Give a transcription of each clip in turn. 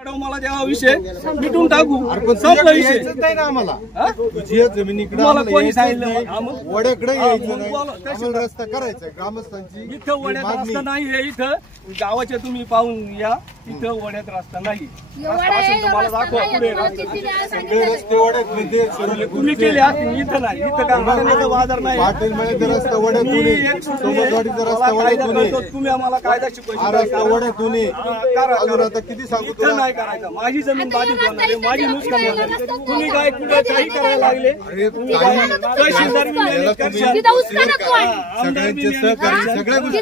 मला जेव्हा विषय मिटून टाकू संपला विषय नाही ना आम्हाला तुझी जमिनीकडे मला कोणी सांगितलं वड्याकडे यायचं नाही आम्हाला रस्ता करायचा ग्रामस्थांची इथं वड्यात रस्ता नाही आहे इथं गावाच्या तुम्ही पाहून या इथं वड्यात रस्ता नाही रस्ता असेल तर मला दाखवा पुढे सगळे रस्ते वड्यात तुम्ही केले इथं नाही इथं काय बाजार नाही पाटील मळ्याचा रस्ता वड्यातून सोबतवाडीचा रस्ता वड्यातून तुम्ही आम्हाला कायदा हा रस्ता वड्यातून अजून आता किती सांगू तुला नाही करायचं माझी जमीन बाधित होणार आहे माझी नुकसान होणार तुम्ही काय कुठे काही करायला लागले सगळ्यांचे सहकार्य सगळ्या गोष्टी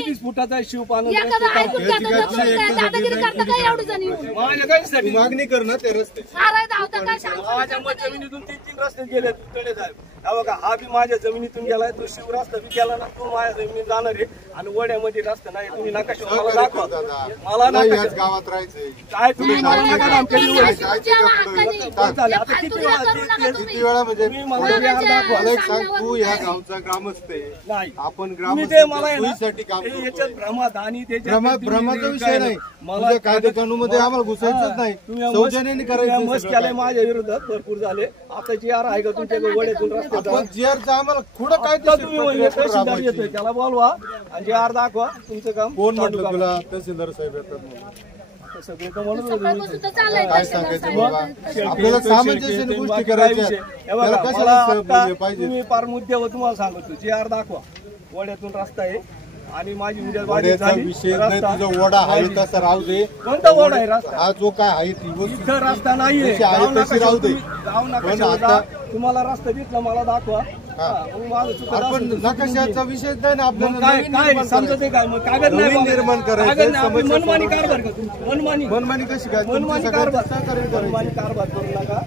30 फुटाचा शिवपालन मागणी कर ना ते रस्ते माझ्या जमिनीतून 3 रस्ते गेले तळे साहेब बघा हा बी माझ्या जमिनीतून गेलाय तो शिव रस्ता बी गेला ना तो माझ्या जमिनीत जाणार आहे आणि वड्यामध्ये रस्ता नाही तुम्ही नकाशा मला दाखवा मला नाही गावात राहायचंय काय तुम्ही किती वेळा म्हणजे मला एक सांग तू या गावचा ग्रामस्थ आहे नाही आपण ग्रामसाठी काम भ्रमाचा विषय नाही मला कायदे कानूनमध्ये आम्हाला घुसायचंच नाही सौजन्याने करायचं माझ्या विरोधात भरपूर झाले आता जी आर आहे का तुमच्या वड्यातून रस्ता जीआरचा आम्हाला थोडं काय तुम्ही येतोय त्याला बोलवा आणि जी आर दाखवा तुमचं काम कोण म्हटलं तुला तहसीलदार साहेब येतात सगळे तर म्हणून काय सांगायचं बाबा आपल्याला सामंजस्याने गोष्टी करायच्या तुम्ही फार मुद्द्यावर तुम्हाला सांगतो जी आर दाखवा वड्यातून रस्ता आहे आणि माझी उद्या विषय नाही तुझा वडा आहे तसा राहू दे कोणता वडा आहे रस्ता हा जो काय आहे इथं रस्ता नाहीये राहू दे जाऊ नका तुम्हाला रस्ता दिसला मला दाखवा आपण नकाशाचा विषय नाही ना आपल्याला काय समजते काय मग कागद नाही निर्माण करायचं मनमानी कारभार का तुम्ही मनमानी कशी काय मनमानी कारभार करू नका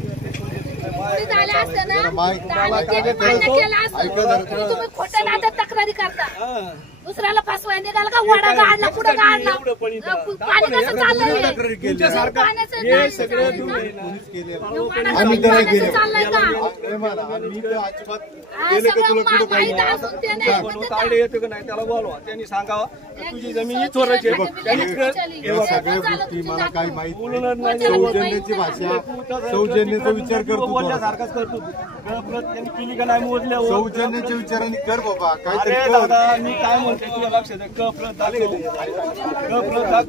तक्रारी करता दुसऱ्याला फसवाय निघाला का वडा काढला कुठं काढला पाणी कसं चाललंय येते का नाही त्याला बोलवा त्यांनी सांगावा तुझी जमीन चोरायची सगळ्या गोष्टी मला काही माहिती सौजन्याची भाषा सौजन्याचा विचार करतो बोलल्यासारखाच करतो त्यांनी केली का नाही मोजल्या सौजन्याच्या विचाराने कर बाबा काहीतरी मी काय म्हणते तुझ्या लक्षात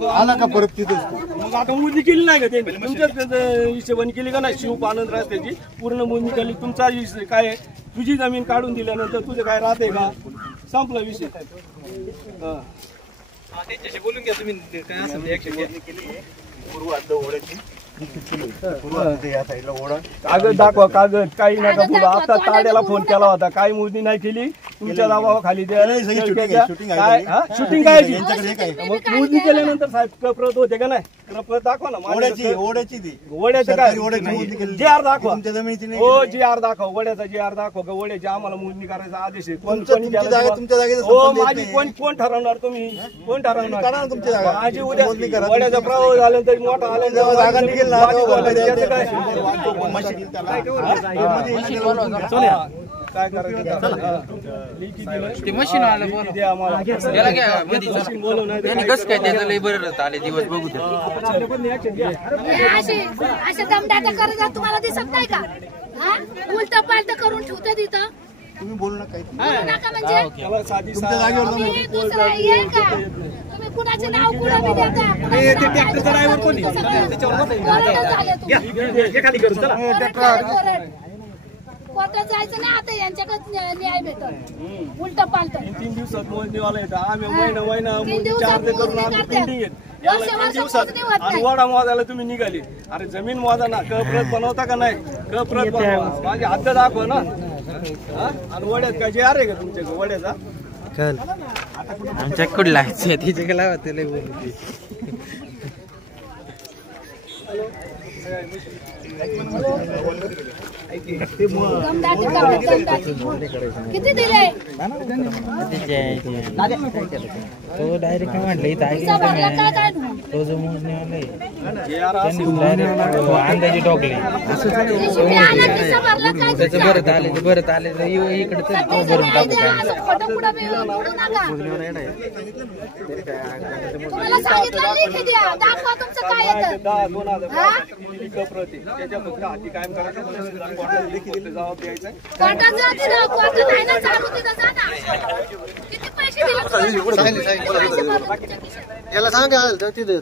आला का परत तिथे मग आता मोजणी केली नाही का ते तुमच्याच हिशोबाने केली का नाही शिव आनंद रस्त्याची पूर्ण मोजणी केली तुमचा काय तुझी जमीन काढून दिल्यानंतर तुझं काय राहते का संपला विषय त्यांच्याशी बोलून घ्या तुम्ही काय असेल कागद दाखवा कागद काही नका बोला आता ताड्याला फोन केला होता काही मोजणी नाही केली तुमच्या दाबावा खाली शूटिंग काय मोजणी केल्यानंतर साहेब प्रत होते का नाही प्रत दाखवा ना वड्याचं काय जी आर दाखवा हो जी आर दाखवा वड्याचा जी आर दाखवा का वड्याची आम्हाला मोजणी करायचा आदेश आहे हो माझी कोण ठरवणार तुम्ही कोण ठरवणार माझी उद्या वड्याचा प्रभाव झाल्यानंतर मोठा आल्यानंतर काय करायचं मशीन आलं कसं काय त्याचं लय बरं आले दिवस बघू असे दमदाटा करत तुम्हाला दिसत नाही का उलट पालट करून ठेवतात इथं तुम्ही बोलू नका म्हणजे तुम्ही कुणाचे नाव कुठं कोर्टात जायचं नाही आता यांच्याकडे न्याय भेटत उलट पालट 3 दिवसात मोजणीवाला येतं आम्ही महिना चार्ज करून आम्ही पेंडिंग आणि वडा मोजायला तुम्ही निघाली अरे जमीन मोजा ना प्रत बनवता का नाही प्रत बनवा माझी हद्द दाखवा ना आणि वड्यात काय जे आहे का तुमच्या वड्याचा चल आमच्या कुठला तिथे गेला होते दमदाटी करतात, दमदाटी. किती दिले तो डायरेक्ट म्हटलं इथं तुमचा भरला काय काय तो जो मोजणीवाला डायरेक्ट अंदाजे टोकले हिशोबी आला किस्सा भरला काय त्याचं तुमचा? बरं आले तर इकडे सत्तेचं न्याय द्या, असं खोटं पुढं बोलू नका. तुम्हाला सांगितलं नाही की द्या, दाखवा तुमचं काय येतं. 10,000 हा? प्रति त्याच्या फक्त हाती कायम करायचं जबाब द्यायचा कोर्टात जा तिथं, कोर्टात आहे ना चालू तिथं जा ना. किती पैसे दिले तुम्हाला? किती पैसे भरले तुमच्या खिशात? याला सांगा तिथे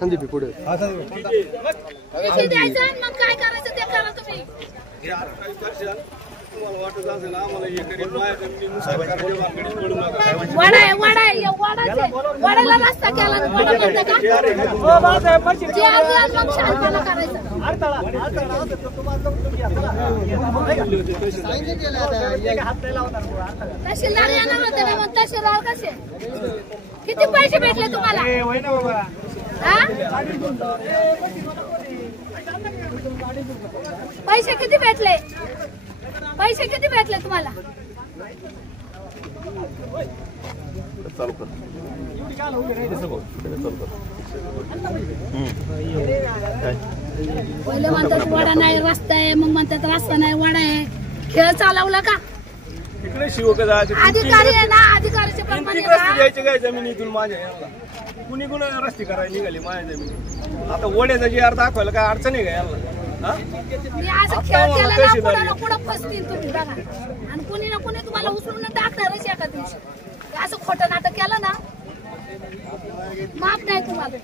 संदीप पुढे पैसे द्यायचं आणि मग काय करायचं ते करा तुम्ही. तुम्हाला वाटत असेल आम्हाला हे करीत माझ्या जमिनीनुसार करायच्या भानगडीत पडू नका. वडा आहे, वडा आहे, हे वडाच आहे. वड्याला रस्ता केला तर वडा म्हणतं का? जे आधी आज मग शांतपणा करायचं. तहसीलदार येणार होते ना, मग तहसीलदार कसे? किती पैसे भेटले तुम्हाला? हा? पैसे किती भेटले? पैसे किती भेटले तुम्हाला? पहिले म्हणतात वडा नाही रस्ता आहे, मग म्हणतात रस्ता नाही वडा आहे. खेळ चालवला का? इकडे शिवक जायचं अधिकारी आहे ना, अधिकारीचे प्रमाणे रस्ते द्यायचे काय जमिनीतून माझ्या यांना कुणी कुणा रस्ते करायला निघाली माझ्या जमिनी. आता वड्याचा जी अर्थ दाखवायला काय अडचण आहे का यांना? हा? मी असं खेळ केला ना, पुढं ना पुढं फसतील तुम्ही बघा. आणि कुणी ना कुणी तुम्हाला उचलून टाकणारच एका दिवशी. असं खोटं नाटक केलं ना, माफ नाही तुम्हाला.